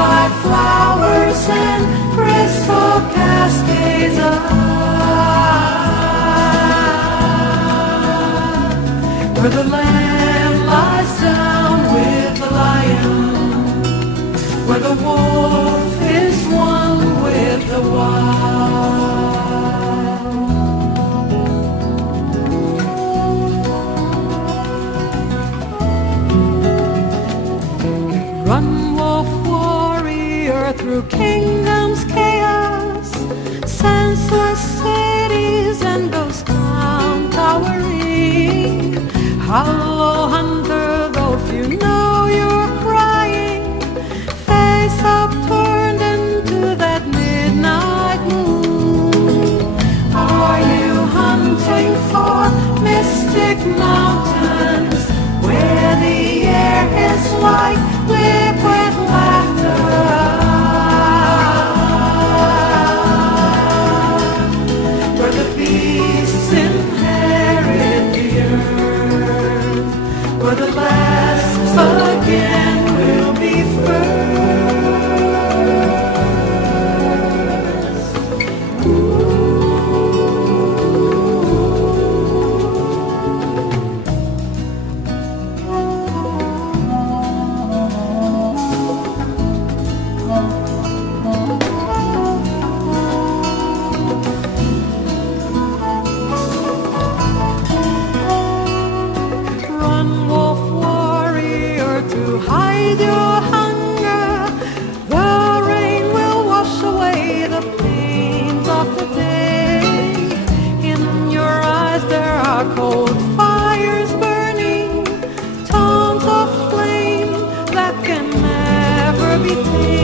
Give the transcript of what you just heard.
by flowers and crystal cascades where the lamb lies down with the lion, where the wolf is one with the wild. Run, wolf warrior, through kingdoms chaos, senseless cities and ghost town towering. Hello, hunter, though few know you're crying, face upturned into that midnight moon. Are you hunting for mystic mountains where the air is like liquid laughter, where the beasts inherit the earth, where the last again will be first? Run, wolf warrior, to hide your hunger. The rain will wash away the pains of the day. In your eyes there are cold fires burning, tongues of flame that can never be tamed.